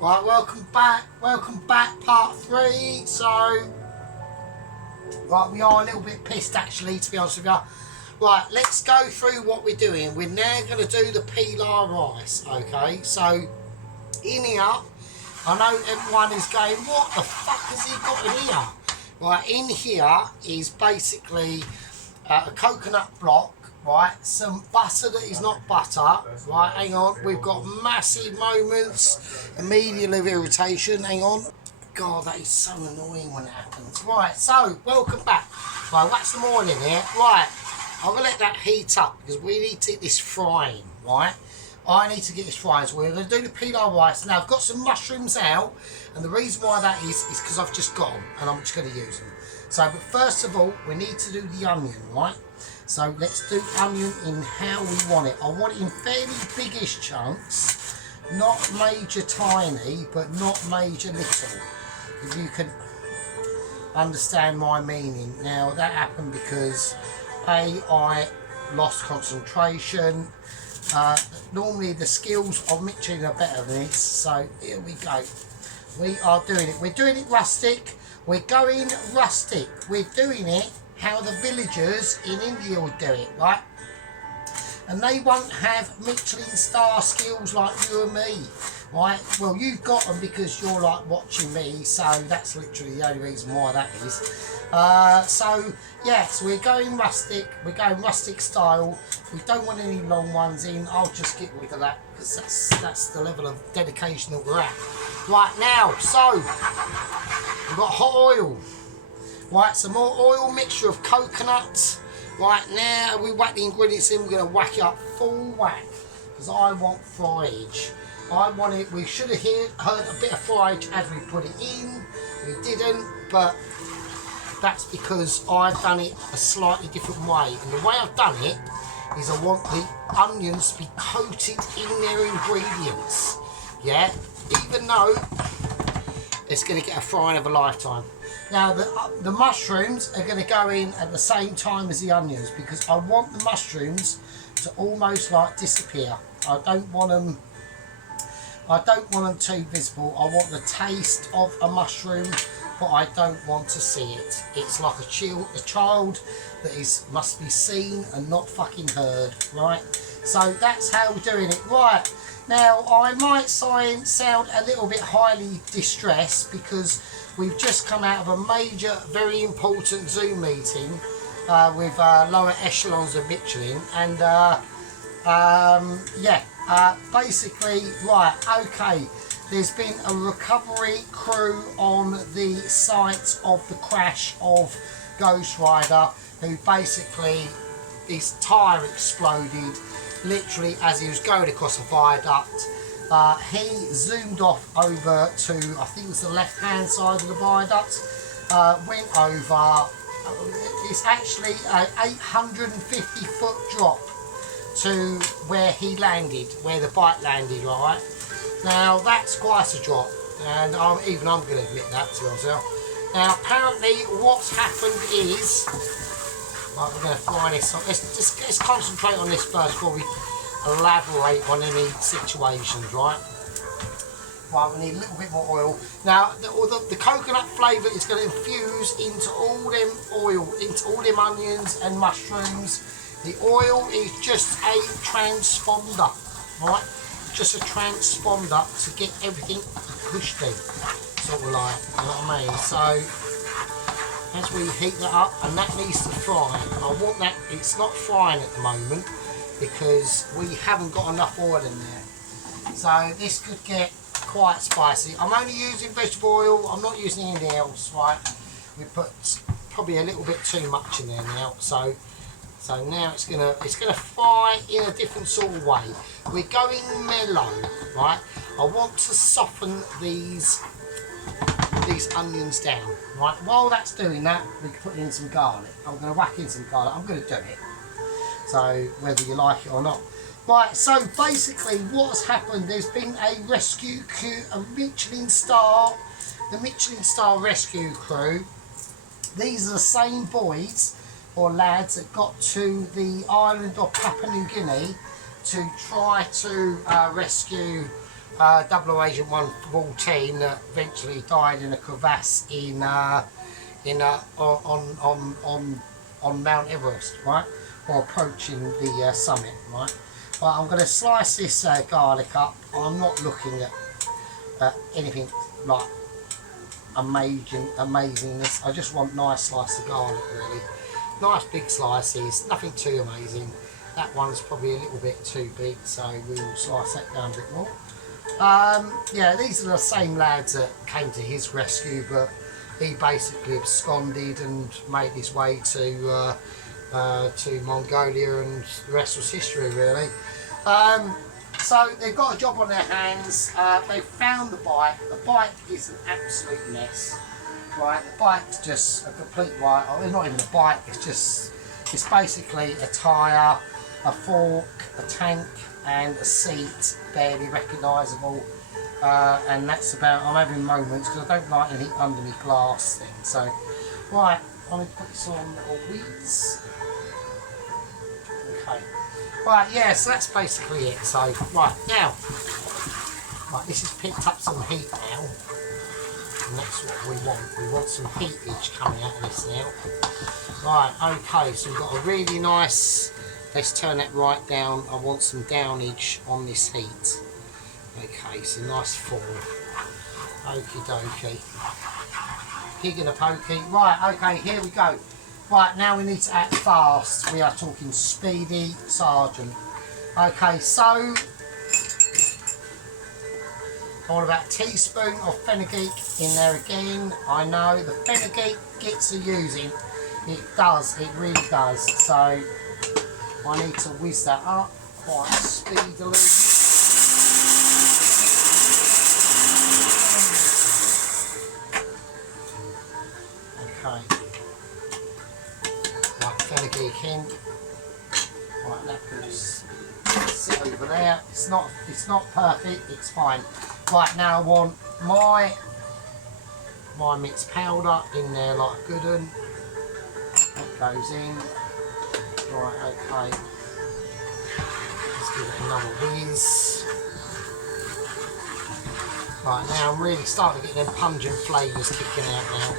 Right, welcome back, part 3. So, right, we are a little bit pissed actually, to be honest with you. Right, let's go through what we're doing. We're now going to do the pilar rice, okay? So, in here, I know everyone is going, what the fuck has he got in here? Right, in here is basically a coconut block, right, some butter that is not butter, right, hang on, we've got massive moments immediately of irritation, hang on, God, that is so annoying when it happens. Right, so, welcome back. Right, that's the morning here, right, I'm going to let that heat up because we need to get this frying, right. I need to get this frying, so we're going to do the pilar rice. Now, I've got some mushrooms out, and the reason why that is because I've just got them, and I'm just going to use them. So, but first of all, we need to do the onion, right? So, let's do onion in how we want it. I want it in fairly biggish chunks, not major tiny, but not major little. If you can understand my meaning. Now, that happened because, I lost concentration. Normally the skills of mixing are better than this, so here we go. We are doing it. We're doing it rustic. We're going rustic. We're doing it how the villagers in India would do it, right? And they won't have Michelin star skills like you and me, right? Well, you've got them because you're like watching me, so that's literally the only reason why that is. So yes, we're going rustic. We're going rustic style. We don't want any long ones in. I'll just get rid of that because that's the level of dedication that we're at. Right now, so we've got hot oil. Right, some more oil, mixture of coconut. Right now, we whack the ingredients in. We're going to whack it up full whack because I want fryage. I want it. We should have heard a bit of fryage as we put it in. We didn't, but that's because I've done it a slightly different way. And the way I've done it is I want the onions to be coated in their ingredients. Yeah, even though it's going to get a frying of a lifetime. Now the mushrooms are going to go in at the same time as the onions because I want the mushrooms to almost like disappear. I don't want them too visible. I want the taste of a mushroom, but I don't want to see it. It's like a child that must be seen and not fucking heard, right? So that's how we're doing it. Right, now I might sound a little bit highly distressed because we've just come out of a major, very important Zoom meeting with lower echelons of Michelin, and basically, right, okay, there's been a recovery crew on the site of the crash of Ghost Rider, who basically, his tyre exploded literally as he was going across a viaduct. He zoomed off over to, I think it was the left hand side of the viaduct, went over, it's actually an 850 foot drop to where he landed, where the bike landed, right? Now that's quite a drop, and even I'm going to admit that to myself. Now apparently what's happened is, right, we're going to fry this up. Let's concentrate on this first before we elaborate on any situations, right? Right, we need a little bit more oil. Now the coconut flavour is going to infuse into all them onions and mushrooms. The oil is just a transponder, right? Just a transponder to get everything pushed in, sort of like, you know what I mean? So as we heat that up, and that needs to fry. I want that, it's not frying at the moment because we haven't got enough oil in there. So this could get quite spicy. I'm only using vegetable oil, I'm not using anything else, right? We put probably a little bit too much in there now, so now it's gonna fry in a different sort of way. We're going mellow, right? I want to soften these onions down, right? While that's doing that, we can put in some garlic. I'm going to whack in some garlic. I'm going to do it. So whether you like it or not. Right, so basically what's happened, there's been a rescue crew, the Michelin Star rescue crew. These are the same boys or lads that got to the island of Papua New Guinea to try to rescue double agent 114 that eventually died in a crevasse on Mount Everest, right, or approaching the summit, right. Well, I'm going to slice this garlic up. I'm not looking at anything like amazingness. I just want nice slice of garlic, really. Nice big slices, nothing too amazing. That one's probably a little bit too big, so we'll slice that down a bit more. Yeah, these are the same lads that came to his rescue, but he basically absconded and made his way to Mongolia, and the rest was history, really. So they've got a job on their hands. They've found the bike. The bike is an absolute mess, right? The bike's just a complete right. Oh, it's not even a bike. It's basically a tyre, a fork, a tank, and a seat, barely recognisable. And that's about. I'm having moments because I don't like anything under me glass thing. So, right, I'm going to put this on little wheats. Okay. Right, yeah, so that's basically it. So, right, now, right, this has picked up some heat now, and that's what we want. We want some heatage coming out of this now. Right, okay, so we've got a really nice, let's turn that right down. I want some downage on this heat. Okay, so nice fall. Okie dokie. Pig in a pokey. Right, okay, here we go. Right, now we need to act fast. We are talking speedy sergeant. Okay, so I want about a teaspoon of fenugreek in there again. I know the fenugreek gets a using. It does, it really does. So I need to whiz that up quite speedily. Okay. Fenugreek in. Right, that can just sit over there. It's not perfect, it's fine. Right, now I want my mixed powder in there like a good one. That goes in. Right, okay. Let's give it another whiz. Right, now I'm really starting to get them pungent flavours kicking out now.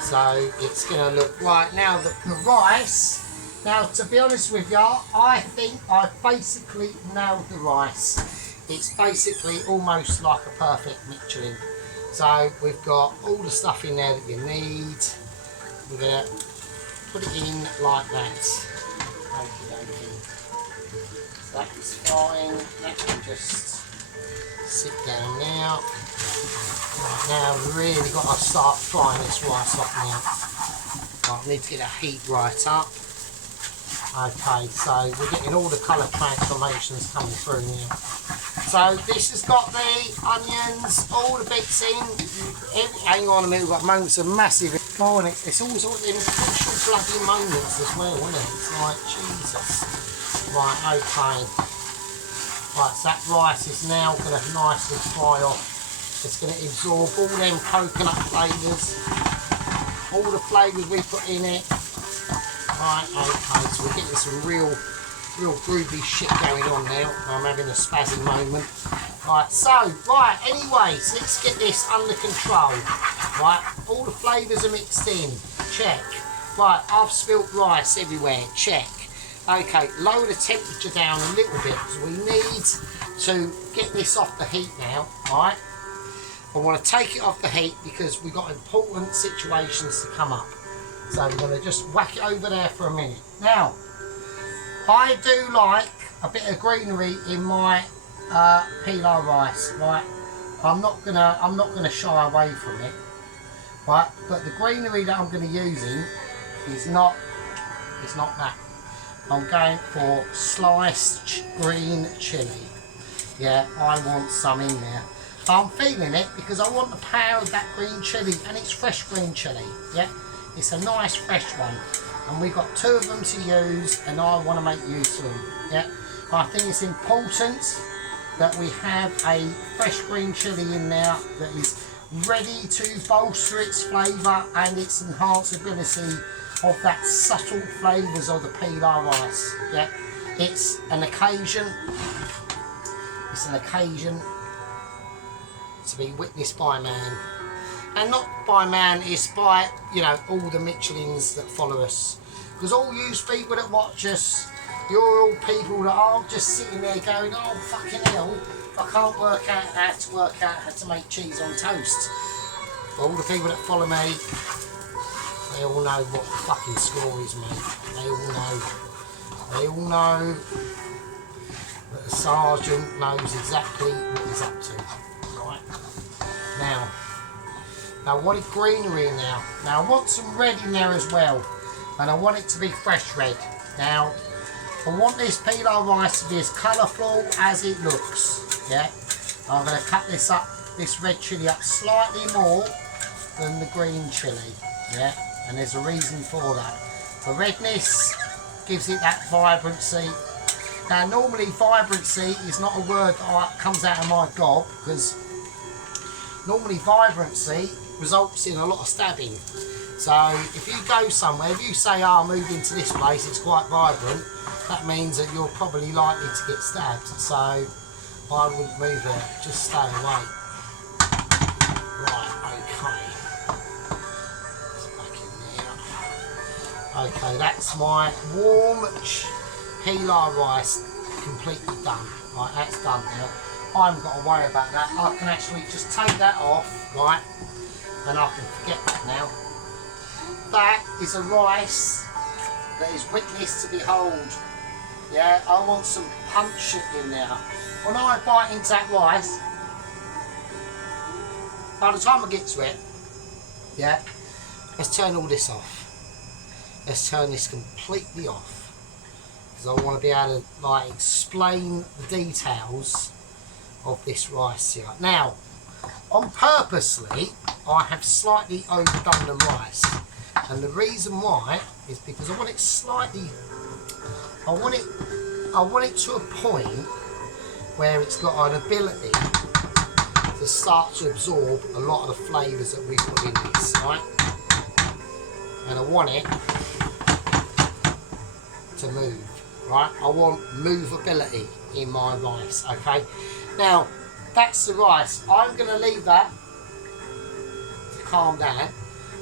So it's going to look right now. The rice. Now, to be honest with you, I think I basically nailed the rice. It's basically almost like a perfect Michelin. So we've got all the stuff in there that you need. We're going to put it in like that. Okie dokie. So that is fine. That can just sit down now. Right, now we've really got to start frying this rice up now. Right, I need to get that heat right up. Okay, so we're getting all the colour transformations coming through now. So this has got the onions, all the bits in. Hang on a minute, we've got moments of massive. Oh, and it's always all in crucial bloody moments as well, isn't it? It's like, Jesus. Right, okay. Right, so that rice is now going to nicely fry off. It's going to absorb all them coconut flavours, all the flavours we put in it. Right, okay, so we're getting some real groovy shit going on now. I'm having a spazzy moment. Right, so, right, anyway, so let's get this under control. Right, all the flavours are mixed in. Check. Right, I've spilt rice everywhere. Check. Okay, lower the temperature down a little bit because we need to get this off the heat now, right? I want to take it off the heat because we've got important situations to come up. So I'm going to just whack it over there for a minute. Now, I do like a bit of greenery in my pilau rice, right? I'm not gonna shy away from it, right? But the greenery that I'm going to use is not that. I'm going for sliced green chilli. Yeah, I want some in there. I'm feeling it because I want the power of that green chilli, and it's fresh green chilli. Yeah, it's a nice fresh one, and we've got 2 of them to use, and I want to make use of them. Yeah, I think it's important that we have a fresh green chilli in there that is ready to bolster its flavour and its enhanceability of that subtle flavours of the pilau rice. Yeah, it's an occasion. It's an occasion. to be witnessed by man. And not by man, it's by, you know, all the Michelins that follow us. Because all you people that watch us, you're all people that aren't just sitting there going, oh fucking hell, I can't work out how to make cheese on toast. But all the people that follow me, they all know what the fucking score is, mate. They all know. They all know that the sergeant knows exactly what he's up to. Right. Now I want greenery in there. Now I want some red in there as well. And I want it to be fresh red. Now, I want this pilau rice to be as colourful as it looks. Yeah. I'm going to cut this red chilli up slightly more than the green chilli. Yeah. And there's a reason for that. The redness gives it that vibrancy. Now normally vibrancy is not a word that comes out of my gob, because normally vibrancy results in a lot of stabbing. So if you go somewhere, if you say, oh, move into this place, it's quite vibrant, that means that you're probably likely to get stabbed. So I wouldn't move there, just stay away. Right, okay. Okay, that's my warm pilau rice completely done. Right, that's done now. I haven't got to worry about that. I can actually just take that off, right, and I can forget that now. That is a rice that is witness to behold. Yeah, I want some punch in there. When I bite into that rice, by the time I get to it, yeah, let's turn all this off. Let's turn this completely off, because I want to be able to like explain the details of this rice here. Now, on purposely, I have slightly overdone the rice, and the reason why is because I want it slightly. I want it to a point where it's got an ability to start to absorb a lot of the flavours that we put in this, right? And I want it to move, right? I want movability in my rice, okay? Now, that's the rice. I'm going to leave that to calm down.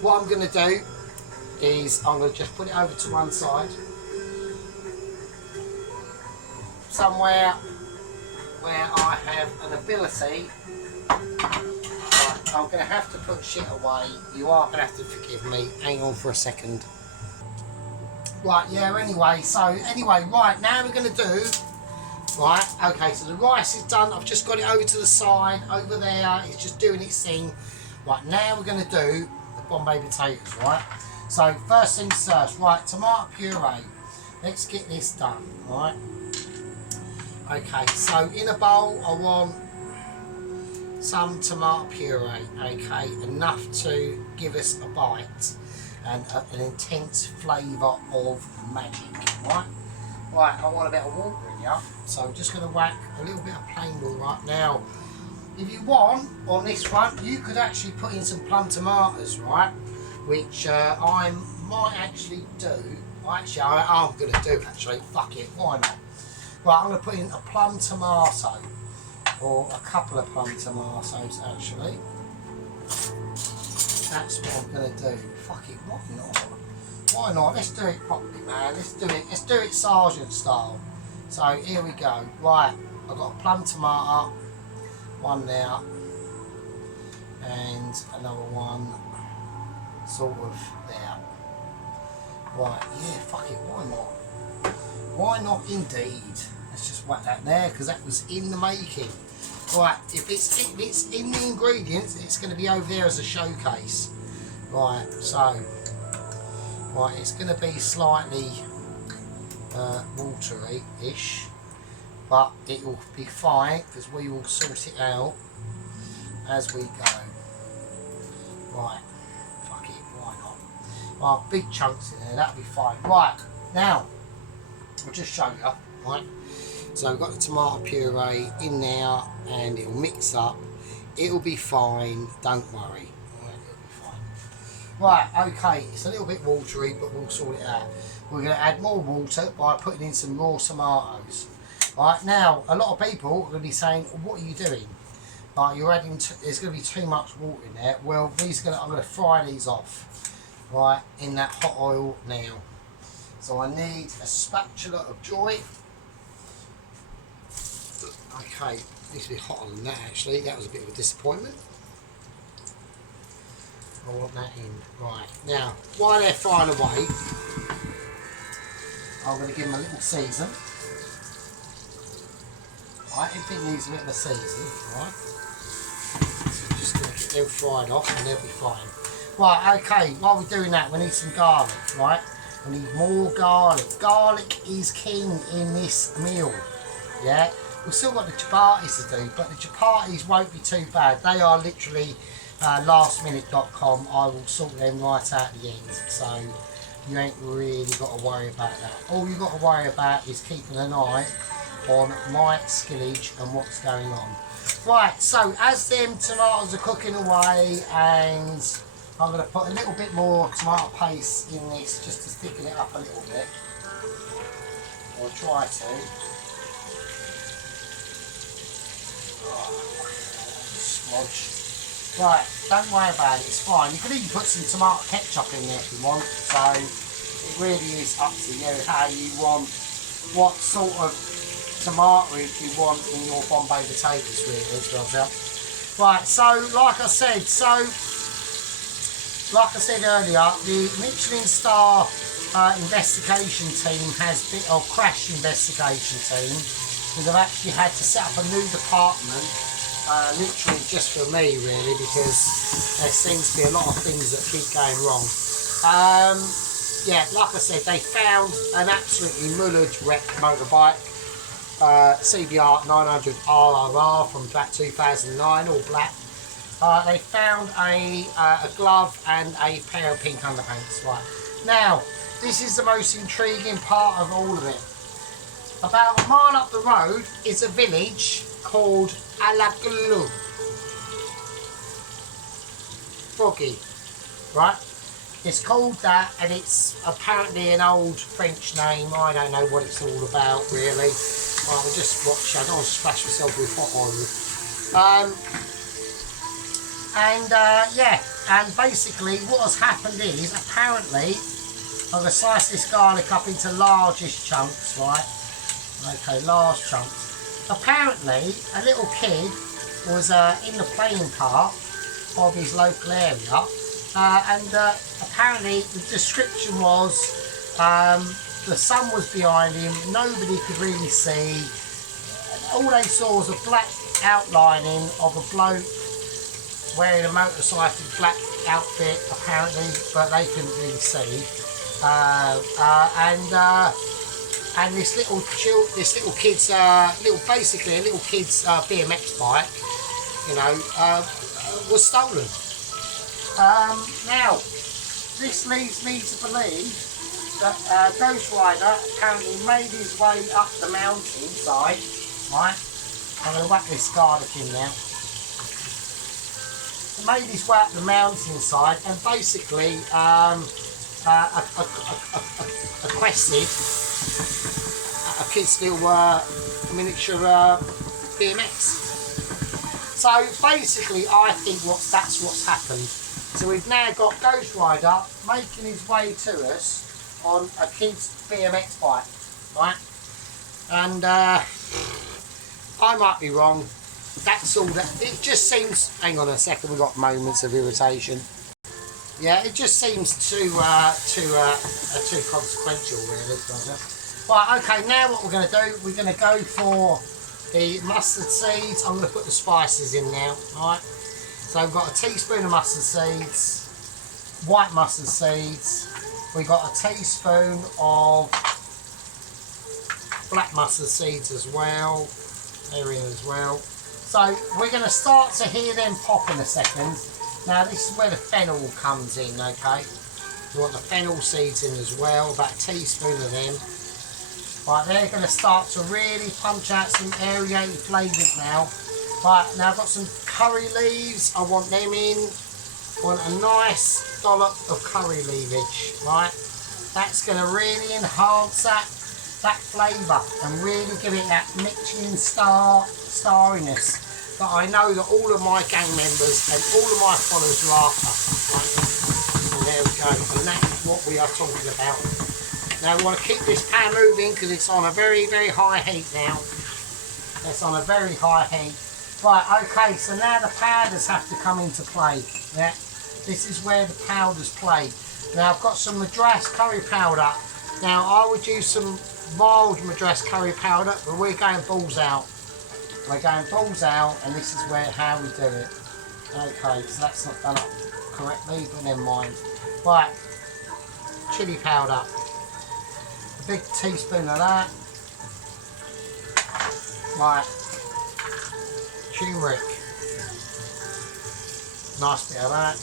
What I'm going to do is I'm going to just put it over to one side. Somewhere where I have an ability. Right, I'm going to have to put shit away. You are going to have to forgive me. Hang on for a second. Right, yeah, anyway, right, now we're going to do, right, okay, so the rice is done. I've just got it over to the side, over there. It's just doing its thing. Right, now we're going to do the Bombay potatoes, right? So, first things first, right, tomato puree. Let's get this done, right? Okay, so in a bowl, I want some tomato puree, okay, enough to give us a bite and an intense flavour of magic, right? Right, I want a bit of water in here, so I'm just going to whack a little bit of plain water right now. If you want, on this front, you could actually put in some plum tomatoes, right? Which I might actually do. Actually, I'm going to do, actually. Fuck it, why not? Right, I'm going to put in a plum tomato, or a couple of plum tomatoes, actually. That's what I'm going to do. Fuck it, why not? Why not? Let's do it properly, man. Let's do it sergeant style. So, here we go. Right, I've got a plum tomato, one there, and another one sort of there. Right, yeah, fuck it, why not? Why not indeed? Let's just whack that there, because that was in the making. Right, if it's in the ingredients, it's going to be over there as a showcase. Right, so, right, it's going to be slightly watery-ish, but it will be fine, because we will sort it out as we go. Right, fuck it, why not? Right, big chunks in there, that'll be fine. Right, now, I'll just show you, right? So I've got the tomato puree in there, and it'll mix up. It'll be fine, don't worry. Right, it'll be fine. Right, okay, it's a little bit watery, but we'll sort it out. We're going to add more water by putting in some raw tomatoes. Right, now, a lot of people are going to be saying, what are you doing? Like you're adding, there's going to be too much water in there. Well, I'm going to fry these off, right, in that hot oil now. So I need a spatula of joy. Okay, needs to be hotter than that actually. That was a bit of a disappointment. I want that in. Right, now, while they're frying away, I'm going to give them a little season. Right, everything needs a bit of a season, right? So we're just going to get them fried off and they'll be fine. Right, okay, while we're doing that, we need some garlic, right? We need more garlic. Garlic is king in this meal, yeah? We've still got the chapatis to do, but the chapatis won't be too bad. They are literally lastminute.com. I will sort them right out the end, so you ain't really got to worry about that. All you've got to worry about is keeping an eye on my skillage and what's going on. Right, so as them tomatoes are cooking away, and I'm going to put a little bit more tomato paste in this just to thicken it up a little bit, or try to. Smudge. Right, don't worry about it, it's fine. You can even put some tomato ketchup in there if you want, so it really is up to you how you want, what sort of tomato you want in your Bombay potatoes, really, to be honest. Right, so like I said earlier, the Michelin star investigation team has been, or crash investigation team, because they've actually had to set up a new department, literally just for me, really, because there seems to be a lot of things that keep going wrong. Yeah, like I said, they found an absolutely mullage wrecked motorbike. CBR 900 RRR from about 2009, all black. They found a glove and a pair of pink underpants. Right, now this is the most intriguing part of all of it. About a mile up the road is a village called Alaglu. Froggy, right? It's called that, and it's apparently an old French name. I don't know what it's all about, really. Right, we'll just watch. I don't want to splash myself with hot oil. Yeah, and basically what has happened is, apparently, I'm going to slice this garlic up into largest chunks, right? Okay, large chunks. Apparently, a little kid was in the playing park of his local area, and apparently the description was the sun was behind him, nobody could really see. All they saw was a black outlining of a bloke wearing a motorcycle black outfit, apparently, but they couldn't really see. And this little kid's basically a little kid's BMX bike, you know, was stolen. Now, this leads me to believe that Ghost Rider apparently made his way up the mountainside, right? I'm going to whack this garlic in now. Made his way up the mountainside and basically requested a kid's little miniature BMX. So basically, I think that's what's happened. So we've now got Ghost Rider making his way to us on a kid's BMX bike, right? And I might be wrong. That's all that. It just seems. Hang on a second. We've got moments of irritation. Yeah, it just seems too consequential, really. Right. Okay. Now what we're going to do? We're going to go for the mustard seeds. I'm going to put the spices in now. Right. So we've got a teaspoon of mustard seeds, white mustard seeds. We've got a teaspoon of black mustard seeds as well. They're in as well. So we're going to start to hear them pop in a second. Now this is where the fennel comes in, okay? We want the fennel seeds in as well, about a teaspoon of them. Right, they're going to start to really punch out some aerated flavours now. Right, now I've got some curry leaves, I want them in. I want a nice dollop of curry leafage, right? That's going to really enhance that flavour and really give it that Michelin stariness. that I know that all of my gang members and all of my followers are after. Right? And there we go, and that is what we are talking about. Now we want to keep this pan moving because it's on a very, very high heat now. It's on a very high heat. Right, okay, so now the powders have to come into play. Yeah, this is where the powders play. Now I've got some Madras curry powder. Now I would use some mild Madras curry powder, but we're going balls out. We're going balls out, and this is how we do it. Okay, so that's not done up correctly, but never mind. Right, chili powder. A big teaspoon of that. Right, turmeric. Nice bit of that.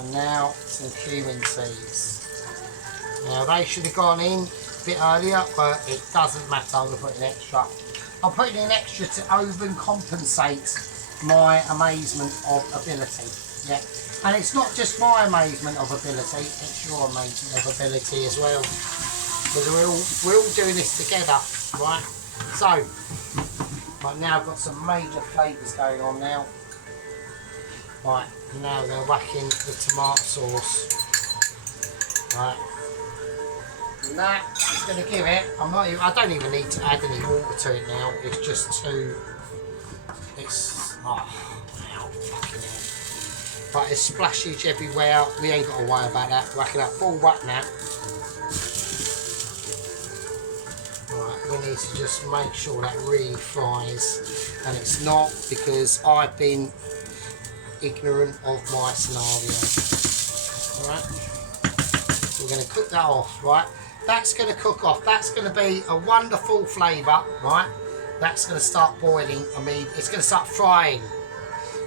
And now some cumin seeds. Now they should have gone in a bit earlier, but it doesn't matter. I'm going to put in extra. I'm putting in extra to overcompensate my amazement of ability. Yeah, and it's not just my amazement of ability; it's your amazement of ability as well. Because we're all doing this together, right? So, right now I've got some major flavours going on now. Right, now we're going to whack in the tomato sauce. Right. And that is going to give it, I don't even need to add any water to it now, it's just too, fucking hell. Right, there's splashage everywhere, we ain't got to worry about that, whack it up, full whack now. Right, we need to just make sure that really fries, and it's not because I've been ignorant of my scenario. Alright, we're going to cook that off, right? That's going to cook off. That's going to be a wonderful flavour, right? That's going to start boiling. It's going to start frying.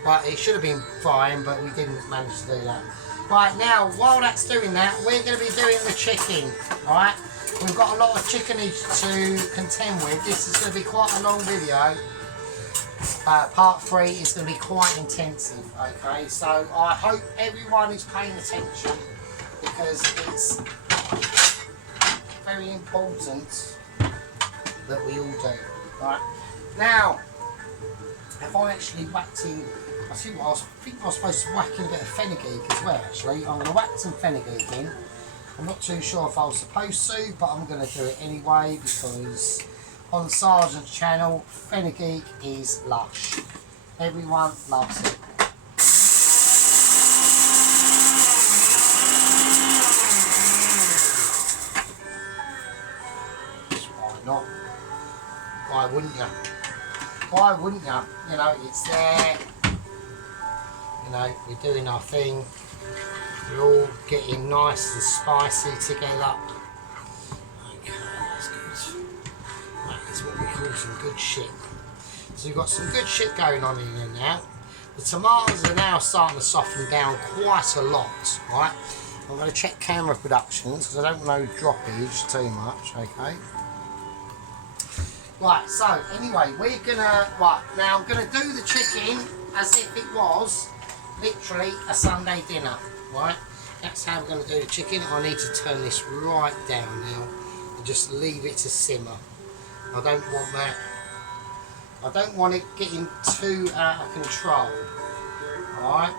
Right, it should have been frying, but we didn't manage to do that. Right, now, while that's doing that, we're going to be doing the chicken, alright? We've got a lot of chickenage to contend with. This is going to be quite a long video. Part 3 is going to be quite intensive, okay? So I hope everyone is paying attention because it's very important that we all do. Right, now, if I actually whacked in, I think I was supposed to whack in a bit of fenugreek as well. Actually, I'm going to whack some fenugreek in. I'm not too sure if I was supposed to, but I'm going to do it anyway because on Sergeant's channel, fenugreek is lush. Everyone loves it. Why not? Why wouldn't you? Why wouldn't you? You know, it's there. You know, we're doing our thing. We're all getting nice and spicy together. Okay, that's good. That is what we call some good shit. So we've got some good shit going on in there now. The tomatoes are now starting to soften down quite a lot, right? I'm going to check camera productions because I don't know droppage too much, okay? Right, so anyway, we're gonna, right, now I'm gonna do the chicken as if it was literally a Sunday dinner, right? That's how we're gonna do the chicken. I need to turn this right down now and just leave it to simmer. I don't want that. I don't want it getting too out of control, alright?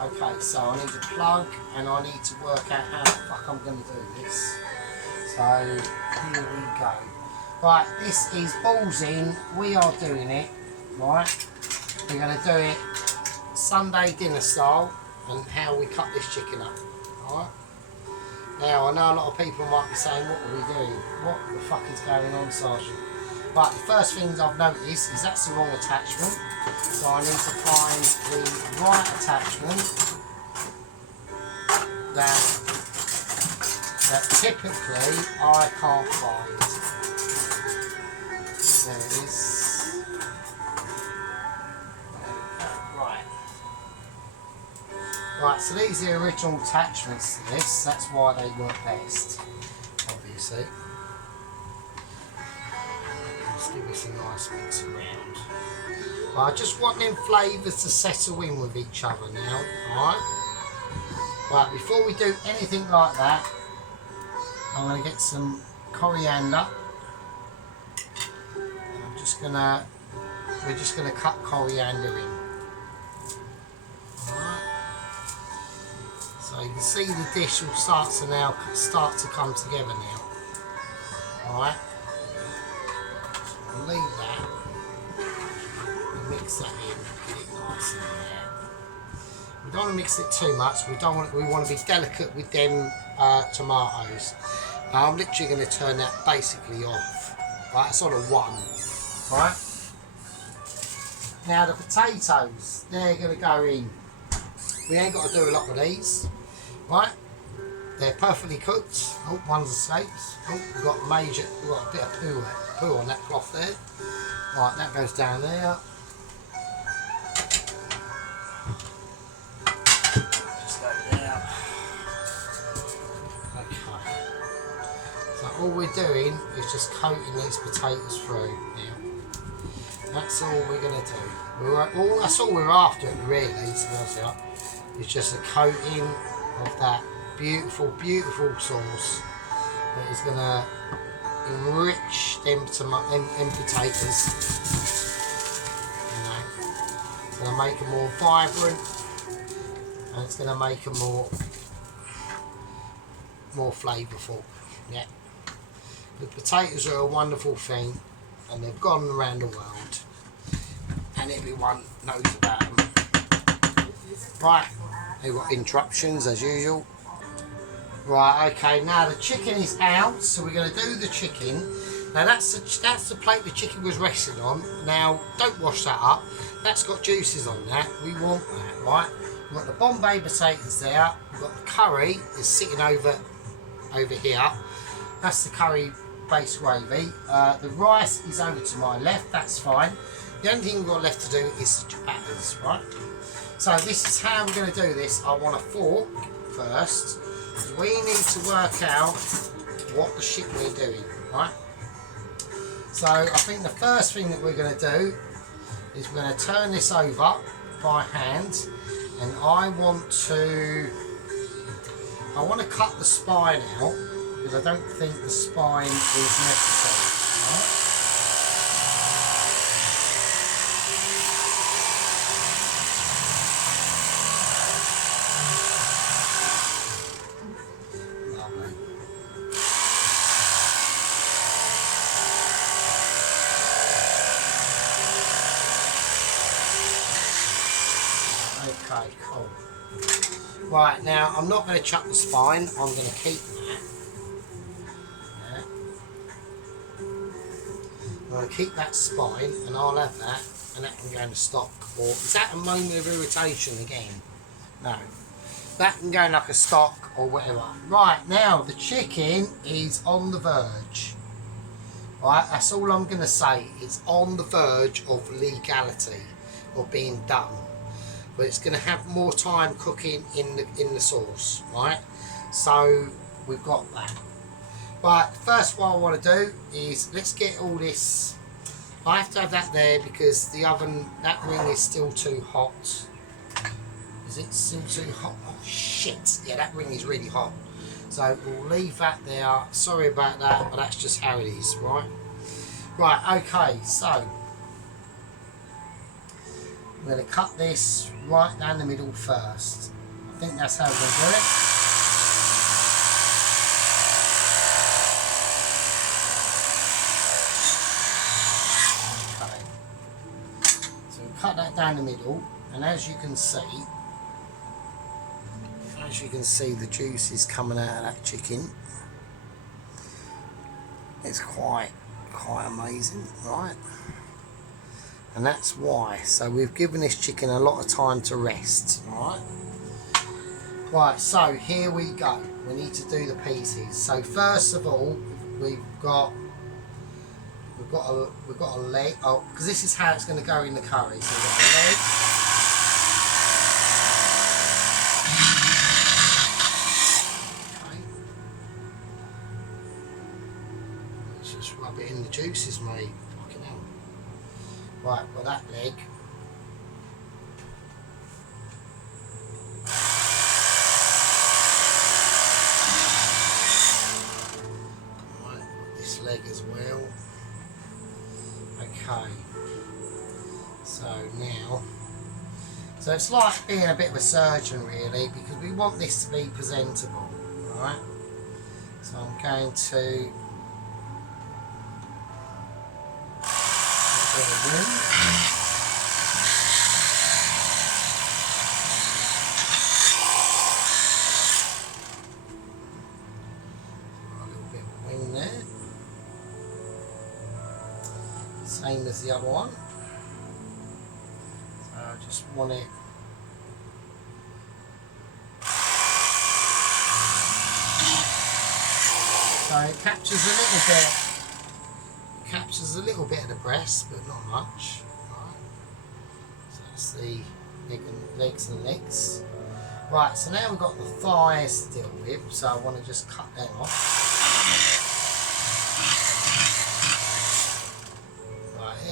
Okay, so I need to plug and I need to work out how the fuck I'm gonna do this. So, here we go. Right, this is balls in, we are doing it, right? We're going to do it Sunday dinner style and how we cut this chicken up, alright? Now, I know a lot of people might be saying, what are we doing? What the fuck is going on, Sergeant? Right, the first thing I've noticed is that's the wrong attachment, so I need to find the right attachment that typically I can't find. There it is. Right. Right, so these are the original attachments to this. That's why they work best, obviously. Let's give this a nice mix around. I just want them flavours to settle in with each other now, alright? Right, before we do anything like that, I'm going to get some coriander. Just gonna we're just going to cut coriander in. Alright. So you can see the dish will start to come together now. Alright. We'll leave that. We'll mix that in, get it nice in there. We don't want to mix it too much. We want to be delicate with them tomatoes. I'm literally going to turn that basically off. Right, it's on a 1. Right. Now the potatoes, they're going to go in. We ain't got to do a lot with these. Right. They're perfectly cooked. Oh, one's escaped. Oh, we've got a bit of poo on that cloth there. Right, that goes down there. Just go there. Okay. So all we're doing is just coating these potatoes through now. That's all we're going to do. That's all we're after really, to be honest with you. It's just a coating of that beautiful, beautiful sauce that is going to enrich them potatoes. You know, it's going to make them more vibrant, and it's going to make them more flavourful. Yeah, the potatoes are a wonderful thing, and they've gone around the world, and everyone knows about them. Right, we've got interruptions as usual. Right, okay, now the chicken is out, so we're going to do the chicken. Now that's the plate the chicken was resting on. Now, don't wash that up. That's got juices on that. We want that, right? We've got the Bombay potatoes there. We've got the curry is sitting over here. That's the curry base gravy. The rice is over to my left, that's fine. The only thing we've got left to do is the chapatis, right? So this is how we're going to do this. I want a fork first. We need to work out what the shit we're doing, right? So I think the first thing that we're going to do is we're going to turn this over by hand, and I want to cut the spine out because I don't think the spine is necessary, right? Okay, cool. Right, now I'm not going to chuck the spine, I'm going to keep that. Yeah. I'm going to keep that spine, and I'll have that, and that can go in the stock. Or is that a moment of irritation again? No. That can go in like a stock or whatever. Right, now the chicken is on the verge. Right, that's all I'm going to say. It's on the verge of legality, of being done. But it's going to have more time cooking in the sauce, right? So we've got that. Right, first what I want to do is let's get all this. I have to have that there because the oven, that ring is still too hot. Is it still too hot? Oh shit! Yeah, that ring is really hot. So we'll leave that there. Sorry about that, but that's just how it is, right? Right, okay, so we're going to cut this right down the middle first. I think that's how we're going to do it. Okay. So we cut that down the middle, and as you can see, the juice is coming out of that chicken. It's quite amazing, right? And that's why. So we've given this chicken a lot of time to rest, right? Right, so here we go. We need to do the pieces. So first of all, we've got a leg. Oh, because this is how it's going to go in the curry. So we've got a leg. Okay. Let's just rub it in the juices, mate. Fucking hell. Right, well that leg. Right, this leg as well. Okay. So it's like being a bit of a surgeon really, because we want this to be presentable, right? So I'm going to put it in. Same as the other one. So I just want it so it captures a little bit of the breast, but not much. Right. So that's the legs and legs. Right, so now we've got the thighs to deal with, so I want to just cut them off.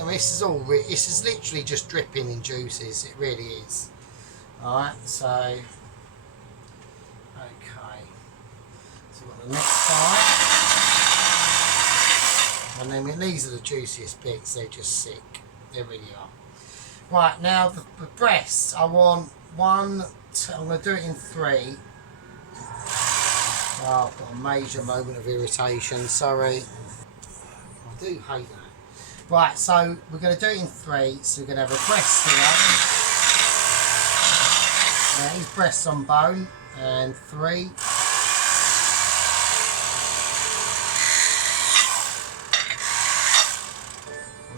This is literally just dripping in juices, it really is. Alright, so okay. So we've got the next side. And then these are the juiciest bits, they're just sick. They really are. Right, now the breasts, I want I'm gonna do it in 3. Oh, I've got a major moment of irritation, sorry. I do hate that. Right, so we're going to do it in 3. So we're going to have a breast here. Yeah, his breasts on bone. And 3.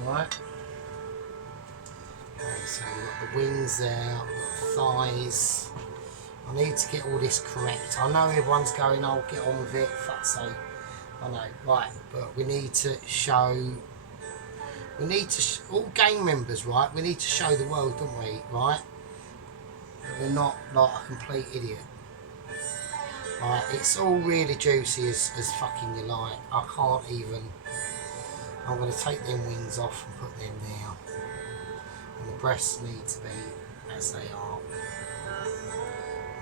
Alright. Okay, so we've got the wings there, we've got the thighs. I need to get all this correct. I know everyone's going, oh, get on with it, fuck's sake. I know, right, but we need to show. We need to, all gang members, right, we need to show the world, don't we, right, that we're not like a complete idiot. Right, it's all really juicy as fucking you like. I can't even, I'm going to take them wings off and put them there. And the breasts need to be as they are.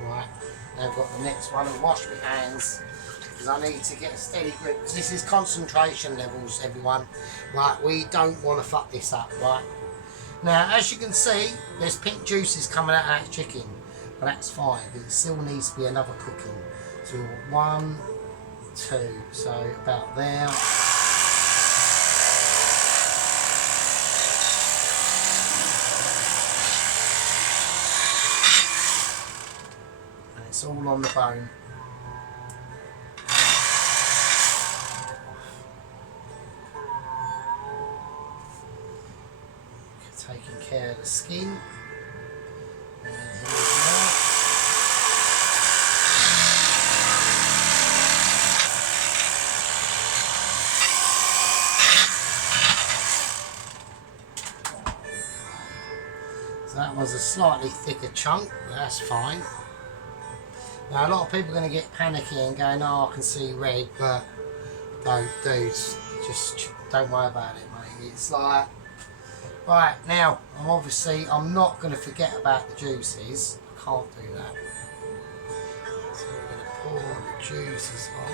Right, now I've got the next one, and wash my hands. Because I need to get a steady grip, because this is concentration levels, everyone. Right, we don't want to fuck this up, right? Now, as you can see, there's pink juices coming out of that chicken, but that's fine, because it still needs to be another cooking. So 1, 2, so about there. And it's all on the bone. Taking care of the skin. And here we go. So that was a slightly thicker chunk, but that's fine. Now a lot of people are going to get panicky and going, oh, I can see red, but don't, dudes, just don't worry about it, mate. It's like, right, now, I'm not going to forget about the juices. I can't do that. So we're going to pour the juices on.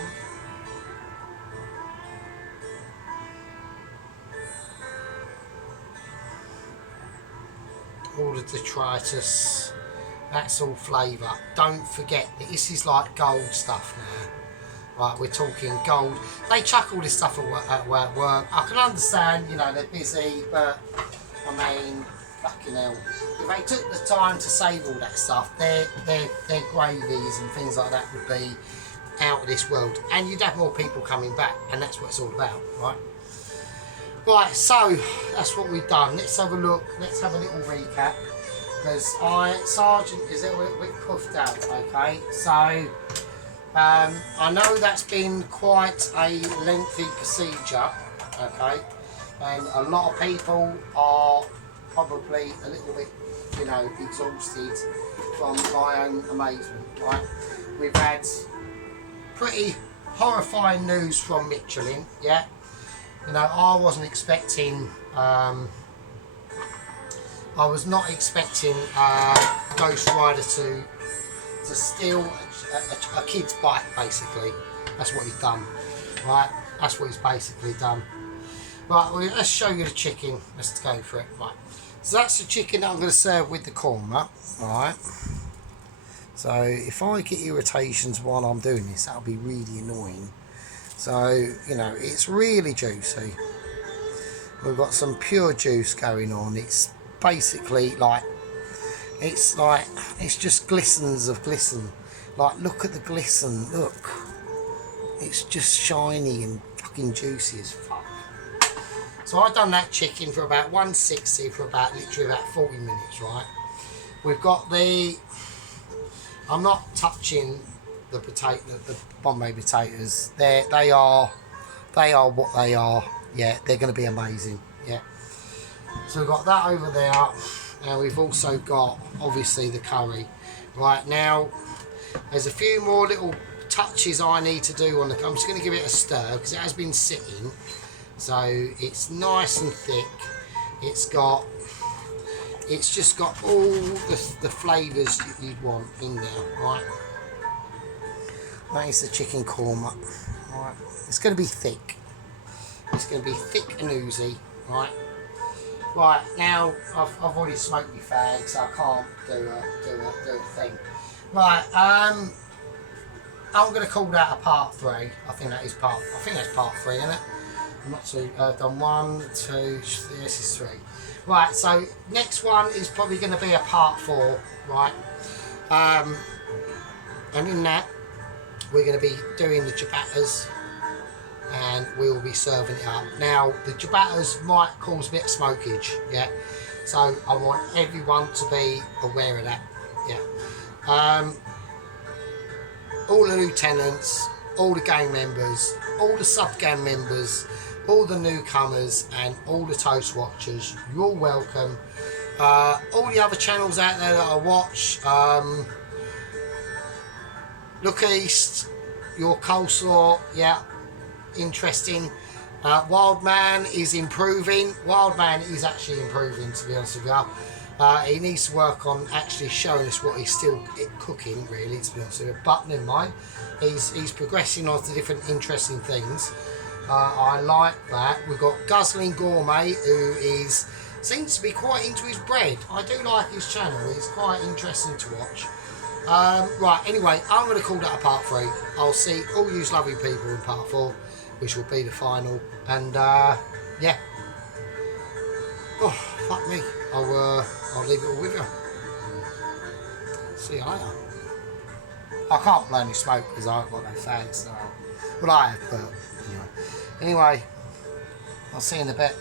All the detritus, that's all flavour. Don't forget that this is like gold stuff now. Right, we're talking gold. They chuck all this stuff at work. I can understand, you know, they're busy, but I mean, fucking hell. If they took the time to save all that stuff, their gravies and things like that would be out of this world. And you'd have more people coming back, and that's what it's all about, right? Right, so that's what we've done. Let's have a look. Let's have a little recap. Because Sergeant is a bit puffed out, okay? So, I know that's been quite a lengthy procedure, okay? And a lot of people are probably a little bit, you know, exhausted from my own amazement, right? We've had pretty horrifying news from Michelin, yeah? You know, I wasn't expecting, I was not expecting Ghost Rider to steal a kid's bike, basically. That's what he's done, right? That's what he's basically done. Right, well, let's show you the chicken. Let's go for it. Right, So that's the chicken that I'm going to serve with the korma. Alright. So if I get irritations while I'm doing this, that'll be really annoying. So, you know, it's really juicy. We've got some pure juice going on. It's basically like, it's just glistens of glisten. Like, look at the glisten, look. It's just shiny and fucking juicy as fuck. So I've done that chicken for about 160 for about literally about 40 minutes, right? We've got the, I'm not touching the potato, the Bombay potatoes. They are what they are. Yeah, they're going to be amazing. Yeah. So we've got that over there, and we've also got obviously the curry. Right now, there's a few more little touches I need to do on the. I'm just going to give it a stir because it has been sitting. So it's nice and thick. It's just got all the flavours that you'd want in there, right? That is the chicken korma, right? It's going to be thick. It's going to be thick and oozy, right? Right, now I've already smoked my fag, so I can't do a thing. Right, I'm going to call that a part 3. I think that's part 3, isn't it? I'm not too, done 1, 2, this is 3. Right, so next one is probably going to be a part 4, right? And in that, we're going to be doing the ciabattas, and we'll be serving it up. Now, the ciabattas might cause a bit of smokage, yeah? So I want everyone to be aware of that, yeah? All the lieutenants, all the gang members, all the sub-gang members, all the newcomers and all the toast watchers, you're welcome. All the other channels out there that I watch, Look East, your coleslaw, yeah, interesting. Wild Man is improving. Wild Man is actually improving, to be honest with you. He needs to work on actually showing us what he's still cooking, really, to be honest with you. But never mind, he's progressing on to different interesting things. I like that. We've got Guzzling Gourmet, who seems to be quite into his bread. I do like his channel. It's quite interesting to watch. Right, anyway, I'm going to call that a part 3. I'll see all you lovely people in part 4, which will be the final. And yeah. Oh, fuck me. I'll leave it all with you. See you later. I can't blow any smoke because I haven't got no fags. So. Well, I have, but anyway. Anyway, I'll see you in a bit.